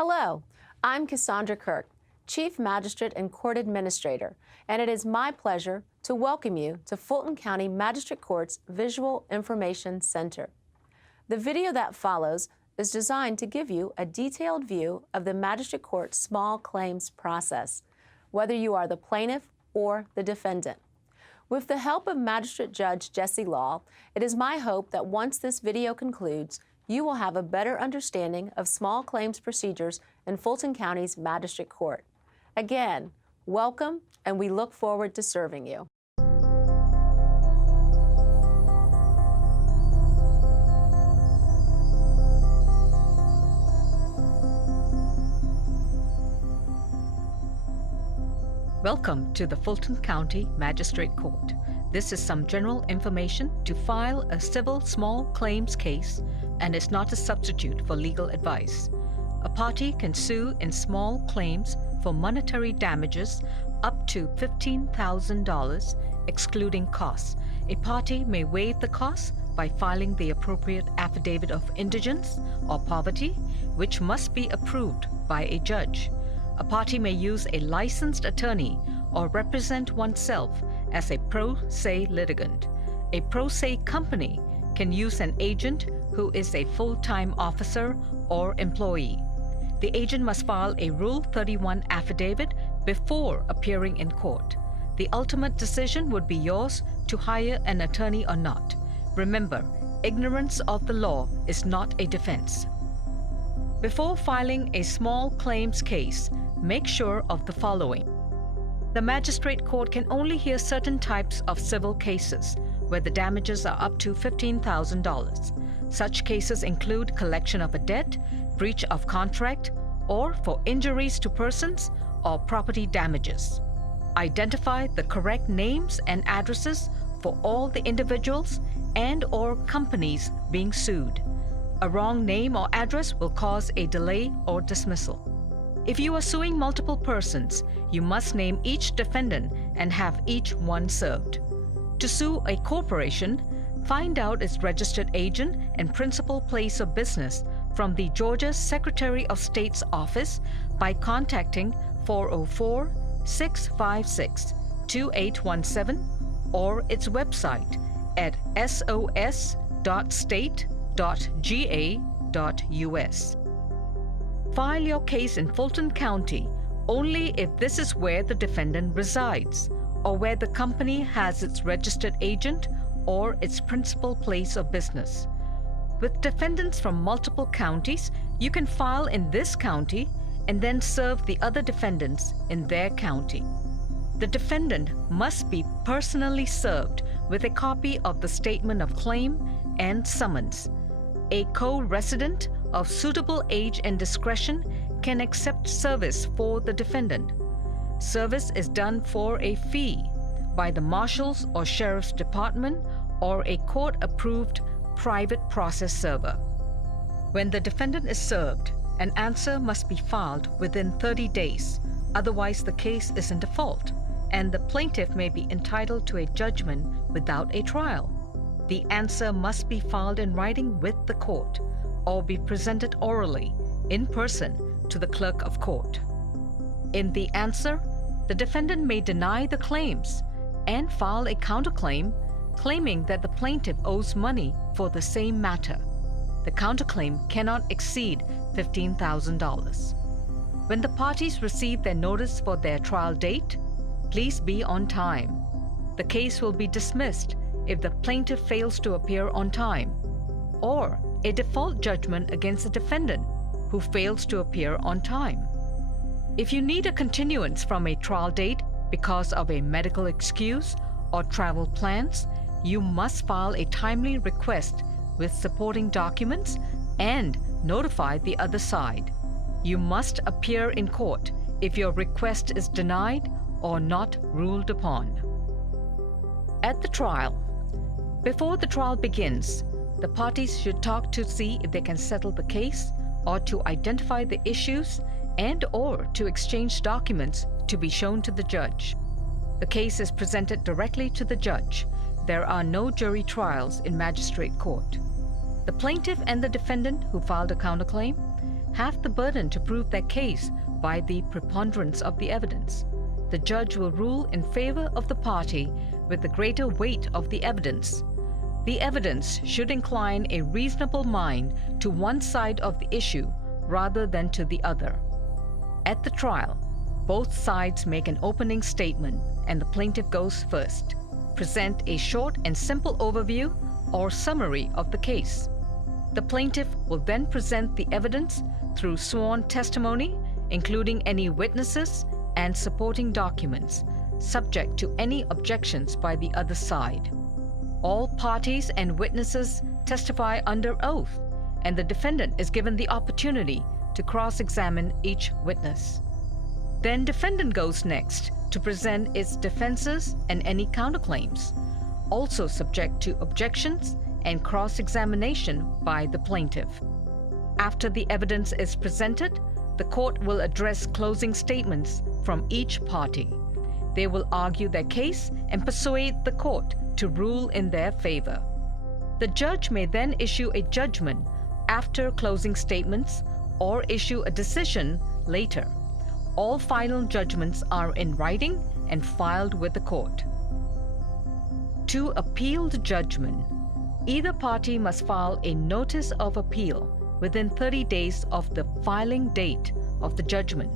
Hello, I'm Cassandra Kirk, Chief Magistrate and Court Administrator, and it is my pleasure to welcome you to Fulton County Magistrate Court's Visual Information Center. The video that follows is designed to give you a detailed view of the Magistrate Court small claims process, whether you are the plaintiff or the defendant. With the help of Magistrate Judge Jesse Law, it is my hope that once this video concludes, you will have a better understanding of small claims procedures in Fulton County's Magistrate Court. Again, welcome, and we look forward to serving you. Welcome to the Fulton County Magistrate Court. This is some general information to file a civil small claims case and is not a substitute for legal advice. A party can sue in small claims for monetary damages up to $15,000, excluding costs. A party may waive the costs by filing the appropriate affidavit of indigence or poverty, which must be approved by a judge. A party may use a licensed attorney or represent oneself as a pro se litigant. A pro se company can use an agent who is a full-time officer or employee. The agent must file a Rule 31 affidavit before appearing in court. The ultimate decision would be yours to hire an attorney or not. Remember, ignorance of the law is not a defense. Before filing a small claims case, make sure of the following. The Magistrate Court can only hear certain types of civil cases where the damages are up to $15,000. Such cases include collection of a debt, breach of contract, or for injuries to persons or property damages. Identify the correct names and addresses for all the individuals and/or companies being sued. A wrong name or address will cause a delay or dismissal. If you are suing multiple persons, you must name each defendant and have each one served. To sue a corporation, find out its registered agent and principal place of business from the Georgia Secretary of State's office by contacting 404-656-2817 or its website at sos.state.ga.us. File your case in Fulton County only if this is where the defendant resides or where the company has its registered agent or its principal place of business. With defendants from multiple counties, you can file in this county and then serve the other defendants in their county. The defendant must be personally served with a copy of the statement of claim and summons. A co-resident of suitable age and discretion can accept service for the defendant. Service is done for a fee by the Marshal's or Sheriff's Department or a court-approved private process server. When the defendant is served, an answer must be filed within 30 days. Otherwise, the case is in default, and the plaintiff may be entitled to a judgment without a trial. The answer must be filed in writing with the court or be presented orally, in person, to the clerk of court. In the answer, the defendant may deny the claims and file a counterclaim claiming that the plaintiff owes money for the same matter. The counterclaim cannot exceed $15,000. When the parties receive their notice for their trial date, please be on time. The case will be dismissed if the plaintiff fails to appear on time, or a default judgment against the defendant who fails to appear on time. If you need a continuance from a trial date because of a medical excuse or travel plans, you must file a timely request with supporting documents and notify the other side. You must appear in court if your request is denied or not ruled upon. At the trial, before the trial begins, the parties should talk to see if they can settle the case or to identify the issues and/or to exchange documents to be shown to the judge. The case is presented directly to the judge. There are no jury trials in magistrate court. The plaintiff and the defendant who filed a counterclaim have the burden to prove their case by the preponderance of the evidence. The judge will rule in favor of the party with the greater weight of the evidence. The evidence should incline a reasonable mind to one side of the issue rather than to the other. At the trial, both sides make an opening statement and the plaintiff goes first. Present a short and simple overview or summary of the case. The plaintiff will then present the evidence through sworn testimony, including any witnesses and supporting documents, subject to any objections by the other side. All parties and witnesses testify under oath, and the defendant is given the opportunity to cross-examine each witness. Then defendant goes next to present its defenses and any counterclaims, also subject to objections and cross-examination by the plaintiff. After the evidence is presented, the court will address closing statements from each party. They will argue their case and persuade the court to rule in their favor. The judge may then issue a judgment after closing statements or issue a decision later. All final judgments are in writing and filed with the court. To appeal the judgment, either party must file a notice of appeal within 30 days of the filing date of the judgment.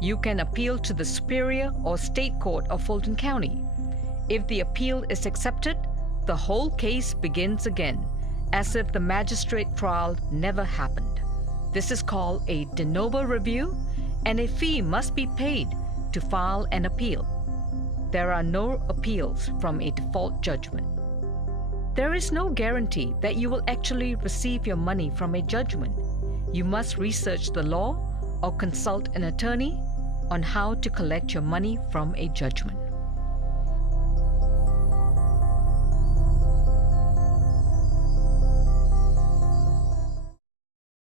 You can appeal to the Superior or State Court of Fulton County. If the appeal is accepted, the whole case begins again, as if the magistrate trial never happened. This is called a de novo review, and a fee must be paid to file an appeal. There are no appeals from a default judgment. There is no guarantee that you will actually receive your money from a judgment. You must research the law or consult an attorney on how to collect your money from a judgment.